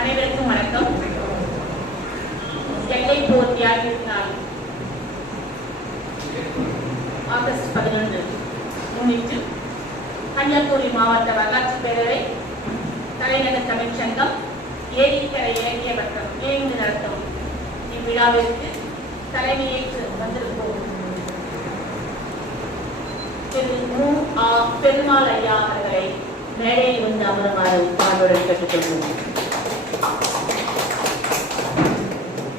அனைவருக்கும் வணக்கம். எல்லை போர் தியாகி நாள் ஆகஸ்ட் 11 முன்னிட்டு கன்னியாகுமரி மாவட்ட வரலாற்று பேரவை தலைநகர் தமிழ்ச்சங்கம் ஏரிக்கரை இலக்கிய வட்டம் இணைந்து நடத்தும் இவ்விழாவிற்கு தலைமையேற்று வந்திருப்போம் திரு மு. ஆ. பெருமாள் ஐயா அவர்களை மேடையில் வந்து அமருமாறு பாடுடன் கேட்டுக்கொள்வோம்.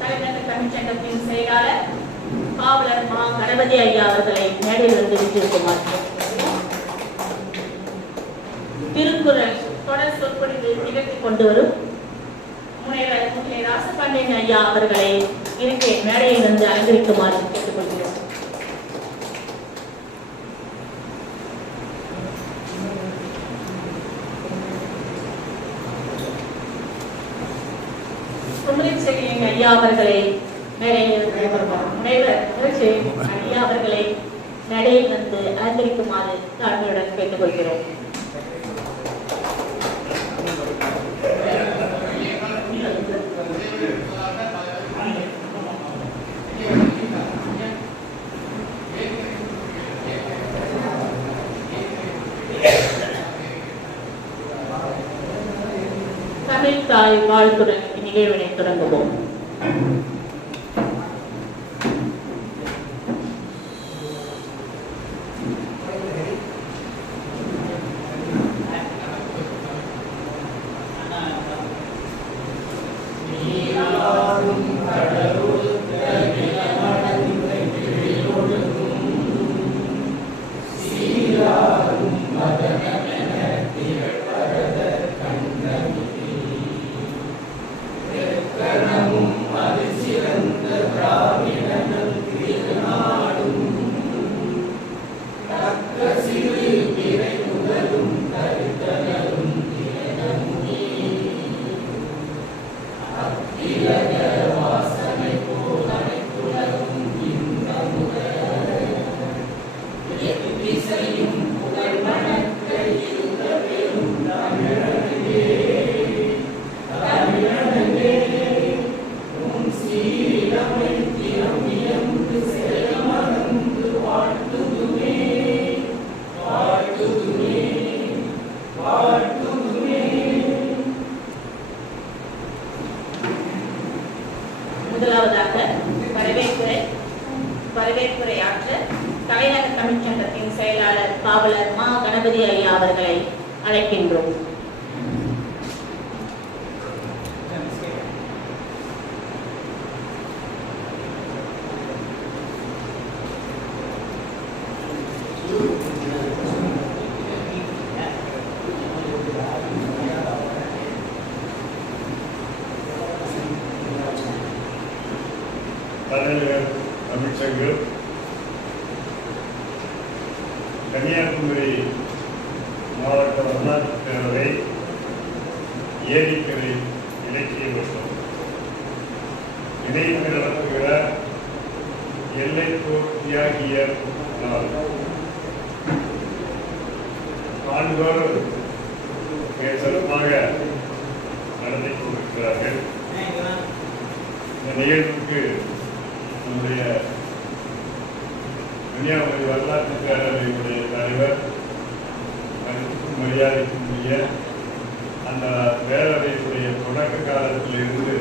தலைநகர் தமிழ்ச்சங்கத்தின் செயலாளர் காவலர் மா. கணபதி ஐயா அவர்களை மேடையில் வந்து விட்டிருக்குமாறு திருக்குறள் தொடர் சொற்பொழிவு நிகழ்த்தி கொண்டு வரும் முனைவர் முல்லை ராசபாண்டியன் ஐயா அவர்களை இருக்கை மேடையில் வந்து அலங்கரிக்குமாறு கேட்டுக்கொள்கிறோம். ஐயா அவர்களை மேடையில் ஐயா அவர்களை மேடையில் வந்து அலங்கரிக்குமாறு தாழ்மையுடன் கேட்டுக்கொள்கிறோம். தமிழ் தாய் வாழ்த்துடன் நிகழ்வினை தொடங்குவோம். முதலாவதாக வரவேற்புரையாற்ற தலைநகர் தமிழ்ச்சங்கத்தின் செயலாளர் காவலர் மா. கணபதி ஐயா அவர்களை அழைக்கின்றோம். தலைநகர் தமிழ்ச்சங்கம் கன்னியாகுமரி மாவட்ட வரலாற்று பேரவை ஏரிக்கரை இலக்கிய வட்டம் இணைந்து நடத்துகிற எல்லைப்போர் தியாகியர் நாள் ஆண்டுதோறும் மிக சிறப்பாக நடத்தி கொண்டிருக்கிறார்கள். இந்த நிகழ்வுக்கு நம்முடைய கன்னியாகுமரி வரலாற்று பேரவையுடைய தலைவர் மரியாதைக்குரிய அந்த பேரவையுடைய தொடக்க காலத்திலிருந்து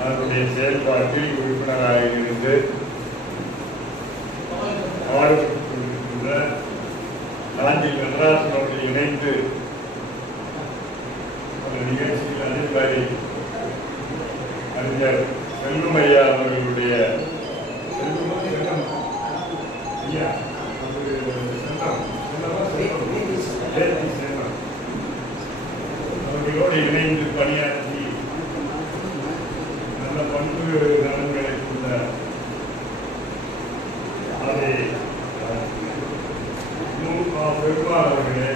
அதனுடைய செயல்பாட்டில் உறுப்பினராக இருந்து பாடுபட்டுக் கொண்டிருக்கின்ற காஞ்சி நடராசன் அவர்கள் இணைந்து அந்த நிகழ்ச்சியில் அதிகாரி அறிஞர் செல்லுமையா அவர்களுடைய அவர்களோடு இணைந்து பணியாற்றி நல்ல பண்பு நலன்களை கொண்ட அதை மு. ஆ. பெருமாள் அவர்களே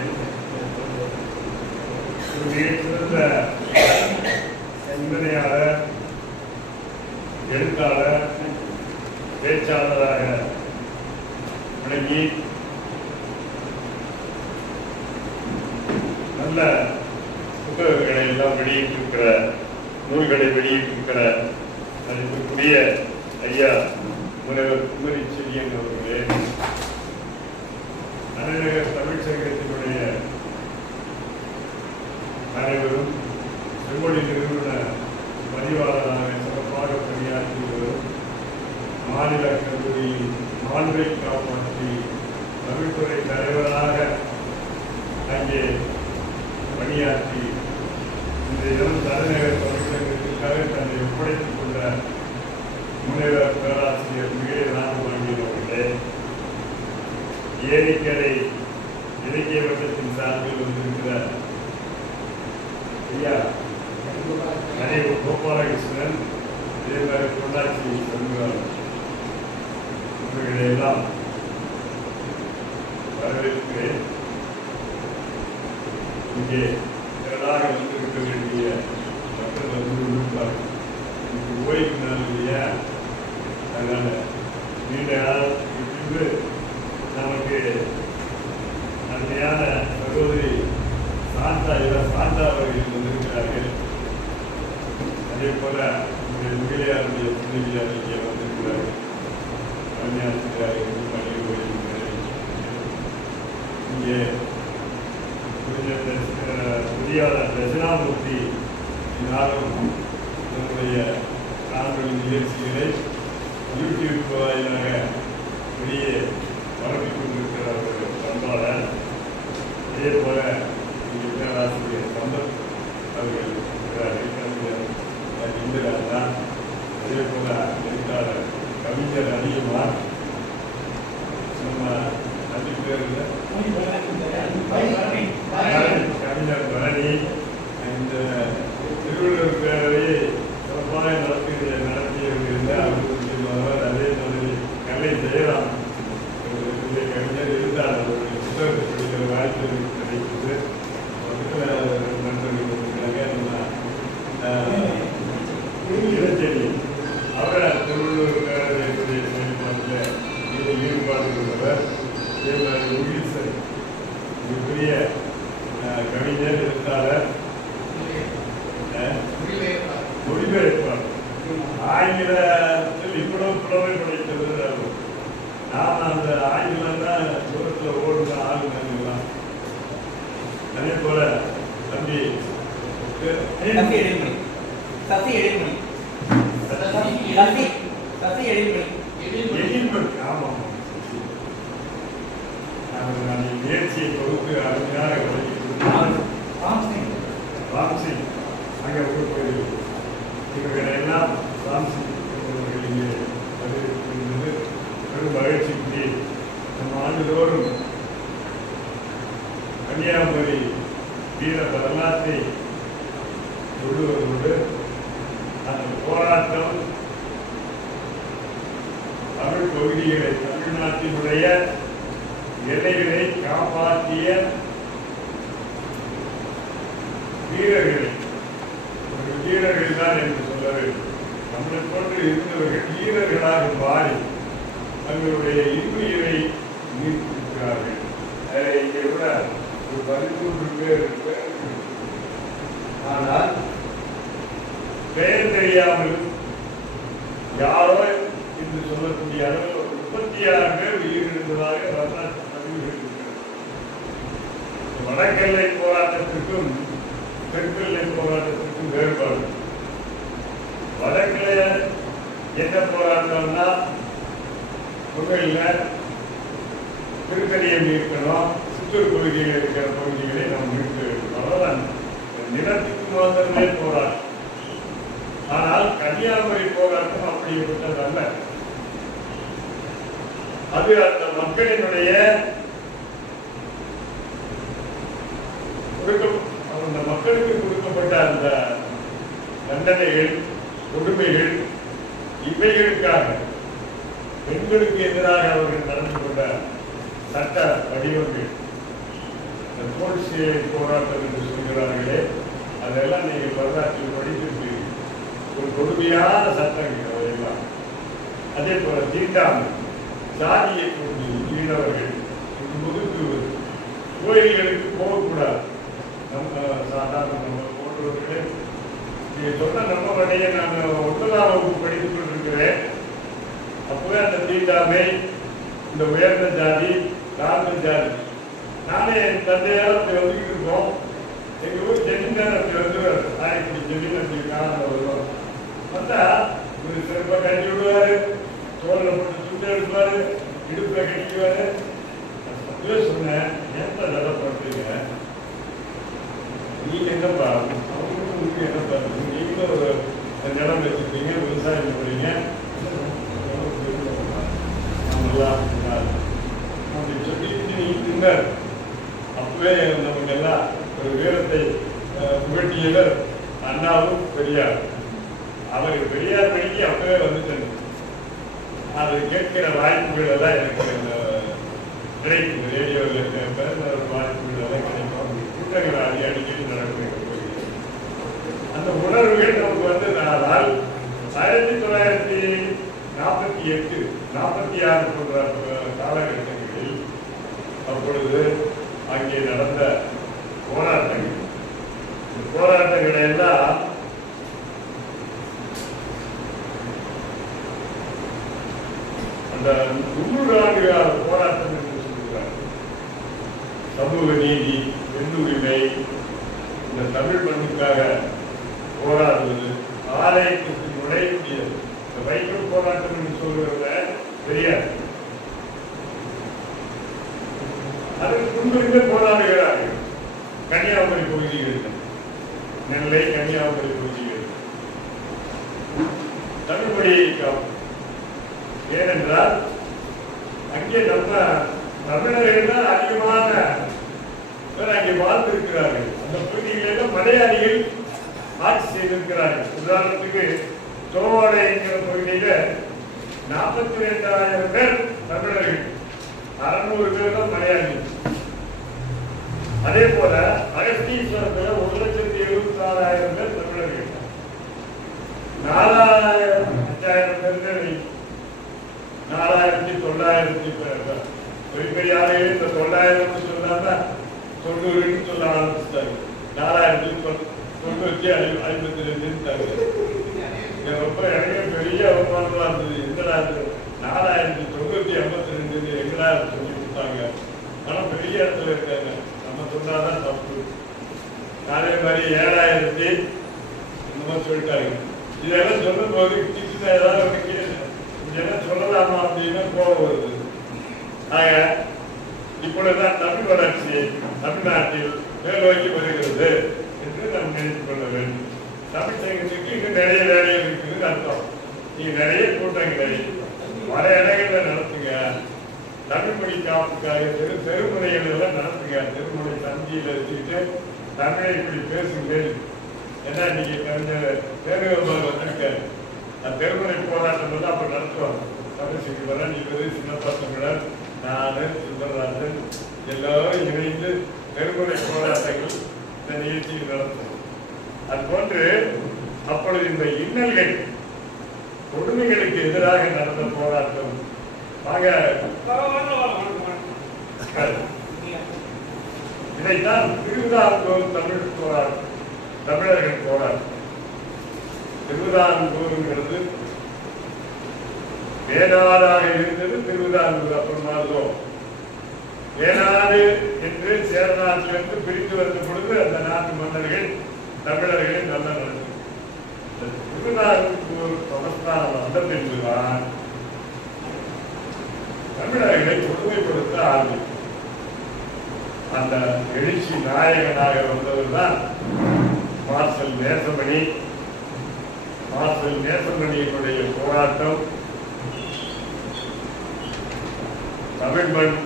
சிறந்த சிந்தனையாளர், எழுத்தாளர், பேச்சாளராக விளங்கி நல்ல புத்தகங்களை எல்லாம் வெளியிட்டு வெளியிட்டிருக்கிற நூல்களை வெளியிட்டிருக்கிற அதற்குரிய ஐயா முனைவர் குமரி செடியன் அவர்களே, அண்ணநகர் தமிழ்ச்சங்கத்தினுடைய அனைவரும், செம்மொழி நிறுவன பதிவாளராக சிறப்பாக பணியாற்றி வரும் மாநில கல்லூரியில் மாண்பை காப்பாற்றி தமிழ்துறை தலைவராக அங்கே பணியாற்றி இந்த இடம் தலைநகர் தமிழ்ச்சங்கத்திற்காக தன்னை ஒப்படைத்துக் கொண்ட முனைவர் பேராசிரியர் மிகை ராமபாண்டியன் அவர்களே, ஏரிக்கரை இலக்கிய வட்டத்தின் சார்பில் வந்திருக்கிற ஐயா அதே கோபாலகிருஷ்ணன், இதே மாதிரி பொள்ளாச்சி சண்முகம் இவர்களை எல்லாம் வரவேற்கிறேன். இங்கே திரளாக வந்திருக்க வேண்டிய மக்கள் வந்து ஓய்வு நாள் இல்லையா, அதனால நீண்ட பின்பு நமக்கு அருமையான சகோதரி சாந்தா அவர்கள் வந்திருக்கிறார்கள். அதே போல முகிலையாருடைய துணைவியார் இங்கே வந்திருக்கிறார்கள். இங்கே பொறியாளர் தட்சிணாமூர்த்தி நாளும் நம்முடைய காணொலி நிகழ்ச்சிகளை யூடியூப் வாயிலாக வெளியே பரப்பிக் கொண்டிருக்கிறார்கள் பண்பாளர். அதே போல இங்கே பேராசிரியர் சம்பத் அவர்கள் இருக்கிறார்கள், இந்திரா, அதே போல எழுத்தாளர் கவிஞர் அதிகமார், நம்ம அதிபேரில் கவிஞர் பரணி, இந்த திருவள்ளுவர் பேரவை சிறப்பாக நடத்தியவர்கள் அவர்கள். அதே மாதிரி கலை ஜெயராம் கவிஞர் இருந்தார், அவருடைய புத்தகத்தை படிக்கிற வாய்ப்பு கிடைக்குது. நண்பர்கள் இளஞ்செடி அவர் திருவள்ளுவர் பேரவையுடைய செயல்பாட்டில் ஈடுபாடு கொண்டவர். அதே மாதிரி உயிர்சன் மிகப்பெரிய கவிஞர், எழுத்தாளர், மொழிபெயர்ப்பாளர். ஆங்கிலத்தில் இவ்வளவு புலமை படைத்தது நாம் அந்த ஆங்கிலம் தான் தூரத்தில் ஓடுற ஆளுநர்களாம். அதே போல தம்பி ஆமாம், முயற்சியை பொறுத்து அருமையாக ராம்சிங் அங்கே போய் இவர்கள் எல்லாம் ராம்சிங் அவர்கள் இங்கே வருகிறது. பெரும் மகிழ்ச்சிக்கு நம்ம ஆண்டுதோறும் கன்னியாகுமரி வீர வரலாற்றை சொல்லுவதோடு அந்த போராட்டம் தமிழ் பகுதிகளை, தமிழ்நாட்டினுடைய எல்லைகளை காப்பாற்றிய வீரர்கள் தான் என்று சொல்ல வேண்டும். நம்மளை போன்று இருந்தவர்கள் வீரர்களாக மாறி தங்களுடைய இன்னுயிரை நீட்டிருக்கிறார்கள். இங்கே கூட ஒரு 13 பேர், ஆனால் பெயர் தெரியாமல் யாரோ என்று சொல்லக்கூடிய அளவில் 36 பேர் உயிரிழந்ததாக வரலாற்று பதிவுகள் இருக்கிறது. வடக்கெல்லை போராட்டத்திற்கும் தெற்கெல்லை போராட்டத்திற்கும் வேறுபாடு. வடக்கில் என்ன போராட்டம்னா முதலில் திருக்கடியை மீட்கணும், சிற்றூர் கொள்கையில் இருக்கிற பகுதிகளை நாம் மீட்க வேண்டும். அவ்வளவுதான், நிலத்துக்கு மாத்திரமே போராட்டம். ஆனால் கன்னியாகுமரி போராட்டம் அப்படிப்பட்டதல்ல. அது அந்த மக்களினுடைய அந்த மக்களுக்கு கொடுக்கப்பட்ட அந்த தண்டனைகள், கொடுமைகள், இவைகளுக்காக பெண்களுக்கு எதிராக அவர்கள் நடந்து கொண்ட சட்ட வடிவங்கள், இந்த போலீஸ் போராட்டம் என்று சொல்கிறார்களே, அதெல்லாம் நீங்கள் வரலாற்றில் படித்திருப்பீர்கள். ஒரு கொடுமையான சட்டங்கள் அவையெல்லாம். அதே போல தீண்டாமை, சாதியை கொண்டு ஈழவர்கள் கோயில்களுக்கு போகக்கூடாது. நம்ம சாதாரண நம்ம போன்றவர்களே நீங்க சொன்ன நம்ப மாட்டீங்க. நான் 9ஆம் வகுப்பு படித்துக் கொண்டிருக்கிறேன். அப்பவே அந்த தீண்டாமை, இந்த உயர்ந்த ஜாதி, தாழ்ந்த ஜாதி, நானே என் தந்தையார் வந்துக்கிட்டு இருக்கோம். எங்க ஊர் ஜெமீன்தார் அப்படி வந்துருவார். ஆயிரத்தி ஜெமீன் அப்படி வருவார். வந்தா ஒரு சிறப்பாக கட்டி விடுவாரு, தோல்ல போட்டு சுட்டு எடுப்பாரு, இடுப்புல கட்டிக்குவாரு. அப்பவே சொன்னேன், ஏன் நல்லா பண்றீங்க, நீங்க என்னப்பா அவங்களுக்கு என்னப்பா, நீங்களும் ஒரு நிலம் வச்சுருக்கீங்க, விவசாயம் பண்றீங்க, நல்லா அப்படி சொல்லிட்டு நீங்க அப்பவே நமக்கு எல்லாம் ஒரு வீரத்தை புகட்டியவர் அண்ணாவும் பெரியார். அவர் பெரியார் பணிக்கு அப்பவே வந்துட்டேன். அது கேட்கிற வாய்ப்புகள் எல்லாம் எனக்கு கிடைக்கும். ரேடியோவில் வாய்ப்புகள் எல்லாம் கிடைக்கும். கூட்டங்கள் அடிக்கடி நடக்கும். அந்த உணர்வுகள் நமக்கு வந்து நாளால் 1948, 46 போன்ற காலகட்டங்களில் அப்பொழுது அங்கே நடந்த போராட்டங்களை எல்லாம் அந்த 100 ஆண்டுகால போராட்டம் என்று சொல்கிறார். சமூக நீதி, பெண் உரிமை, இந்த தமிழ் மண்ணுக்காக போராடுவது, ஆலயத்திற்கு நுழைய முடியாது. இந்த வைக்கம் போராட்டம் என்று சொல்கிறத பெரியார் அதற்கு முன்பிருந்தே போராடுகிறார்கள். கன்னியாகுமரி பகுதிகள், நெல்லை, கன்னியாகுமரி பகுதிகள் தமிழ் மொழியை காக்கும். ஏனென்றால் அங்கே நம்ம தமிழர்கள் தான் அதிகமான பேர் அங்கே வாழ்ந்திருக்கிறார்கள். அந்த பகுதிகளில் மலையாளிகள் ஆட்சி செய்திருக்கிறார்கள். உதாரணத்துக்கு தோவாடை என்கிற பகுதியில 42,000 பேர் தமிழர்கள், 600 பேர் தான் மலையாளிகள். அதே போல அகஸ்தீஸ்வரத்துல 1,76,000 பேர் தமிழர்கள், 4,000 பேர்கள் 4,900 பேர். பெரிய ஆளுகள் இந்த 900 சொல்லாம 90 சொல்ல ஆரம்பிச்சிட்டாங்க. 4,952 ரொம்ப எனக்கு பெரிய அவமானமா இருந்தது. எங்கடா 4,952 எங்கடா சொல்லி கொடுத்தாங்க. ஆனா பெரிய இடத்துல இருக்காங்க, நம்ம சொன்னாதான் தப்பு. அதே மாதிரி 7,000 இந்த மாதிரி சொல்லிட்டாங்க. இதெல்லாம் சொல்லும் போது கிட்ட ஏதாவது இதெல்லாம் சொல்லலாமா அப்படின்னு கோபம் வருது. ஆக இப்பொழுதுதான் தமிழ் வளர்ச்சி தமிழ்நாட்டில் மேலோக்கி வருகிறது என்று நாம் நினைத்துக் கொள்ள வேண்டும். தமிழ் சங்கத்துக்கு இன்னும் நிறைய வேலைகள் இருக்குதுன்னு அர்த்தம். நீங்க நிறைய கூட்டங்களை பல இடங்கள்ல நடத்துங்க. தமிழ் மொழி காப்புக்காக தெருமுறைகள் எல்லாம் நடத்துங்க. தெருமுறை தஞ்சியில வச்சுக்கிட்டு தமிழை இப்படி பேசுங்கள். ஏன்னா நீங்க தேர்வுகள் வந்திருக்காரு. அந்த தெருமுறை போராட்டம் வந்து அப்ப நடத்துவாங்க. தமிழ் சிங்கவரன், இவர், சின்னப்பா தமிழர், நானு, சுந்தரராஜன் எல்லாரும் இணைந்து தெருமுறை போராட்டங்கள் இந்த நிகழ்ச்சியில் நடத்தும். அது போன்று அப்பொழுது இந்த இன்னல்கள், கொடுமைகளுக்கு எதிராக நடந்த போராட்டம். இதைத்தான் திருவிதாங்கூர் தமிழ் போராட்டம், தமிழர்கள் போராட்டம். திருவிதாங்கூருங்கிறது வேணாடாக இருந்தது. திருவிதாங்கூர் அப்புறமா வேணாடு என்று சேர நாட்டிலிருந்து பிரித்து வந்த பொழுது அந்த நாட்டு மன்னர்கள் தமிழர்களை நல்ல நடக்கும். திருவிதாங்கூர் சமஸ்தானம் வந்த பின்புதான் தமிழர்களை கொடுமைப்படுத்த ஆரம்பிக்கும். அந்த எழுச்சி நாயகனாக வந்தவர் தான் மார்ஷல் நேசமணி. மார்ஷல் நேசமணியினுடைய போராட்டம்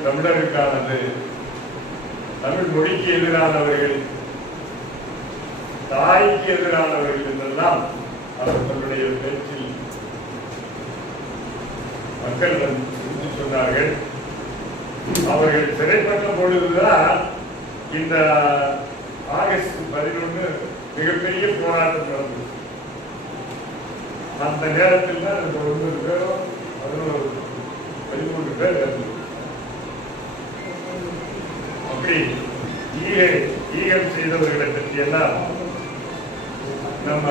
தமிழருக்கானது. தமிழ் மொழிக்கு எதிரானவர்கள், தாய்க்கு எதிரானவர்கள் என்றெல்லாம் அவர் தன்னுடைய பேச்சில் மக்கள் சொன்னார்கள். அவர்கள் சிறைப்பட்ட பொழுதுதான் இந்த ஆகஸ்ட் 11 மிகப்பெரிய போராட்டம் நடந்தது. அந்த நேரத்தில் தான் 9 பேரோ 13 பேர் இருந்தது. அப்படி ஈகம் செய்தவர்களை பற்றி எல்லாம் நம்ம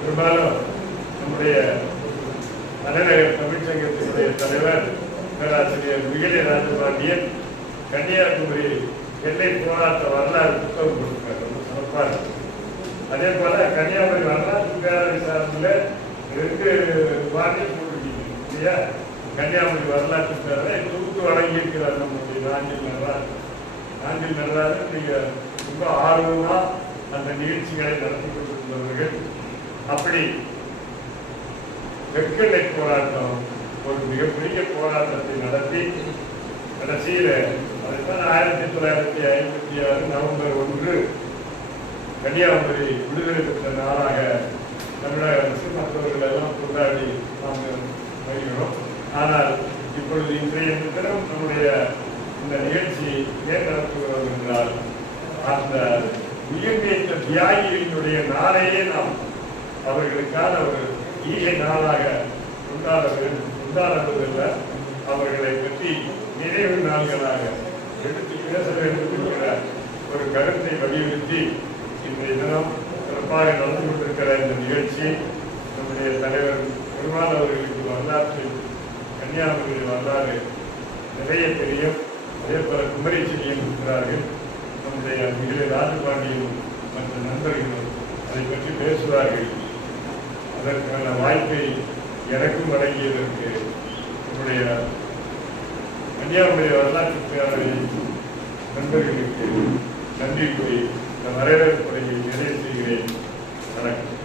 பெரும்பாலும் நம்முடைய தலைநகர் தமிழ்ச்சங்கத்தினுடைய தலைவர் பேராசிரியர் விகடே ராஜபாண்டியன் கன்னியாகுமரி எல்லை போராட்ட வரலாறு புத்தகம் கொடுத்தார், ரொம்ப சிறப்பா இருக்கு. அதே போல கன்னியாகுமரி வரலாற்று பேரவை சார்பில் 2 வார்த்தை போட்டிருக்கீங்க இல்லையா? கன்னியாகுமரி வரலாற்று பேரவை தொகுத்து வழங்கியிருக்கிறார் நம்முடைய நாஞ்சில் நடராஜ நீங்க ரொம்ப ஆர்வமா அந்த நிகழ்ச்சிகளை நடத்தி கொண்டிருந்தவர்கள். அப்படி வெக்கலை போராட்டம் ஒரு மிகப்பெரிய போராட்டத்தை நடத்தி கடைசியில அதுதான் 1956 நவம்பர் 1 கன்னியாகுமரி விடுதலை பெற்ற நாளாக தமிழக அரசு மற்றவர்கள் எல்லாம் கொண்டாடி நாம் வருகிறோம். ஆனால் இப்பொழுது இன்றைய தினம் நம்முடைய இந்த நிகழ்ச்சி ஏன் நடத்துகிறோம் என்றால் அந்த உயிர்நீத்த தியாகிகளினுடைய நாளையே நாம் அவர்களுக்கான ஒரு ஈகை நாளாக கொண்டாடுவதில்லை, அவர்களை பற்றி நினைவு நாள்களாக எடுத்து பேச வேண்டும் என்கிற ஒரு கருத்தை வலியுறுத்தி இன்றைய தினம் சிறப்பாக நடந்து கொண்டிருக்கிற இந்த நிகழ்ச்சி நம்முடைய தலைவர் பெருமாள் அவர்களுக்கு வரலாற்றில் கன்னியாகுமரி வரலாறு நிறைய தெரியும். அதே போல குமரி செடியும் இருக்கிறார்கள். நம்முடைய விகடே ராஜபாண்டியனும் மற்ற நண்பர்களும் அதை பற்றி பேசுவார்கள். அதற்கான வாய்ப்பை எனக்கும் வழங்கியதற்கு நம்முடைய கன்னியாகுமரி வரலாற்று பேரவை நண்பர்களுக்கு நன்றி கூறி இந்த வரவேற்புரையை நிறைவு செய்கிறேன். வணக்கம்.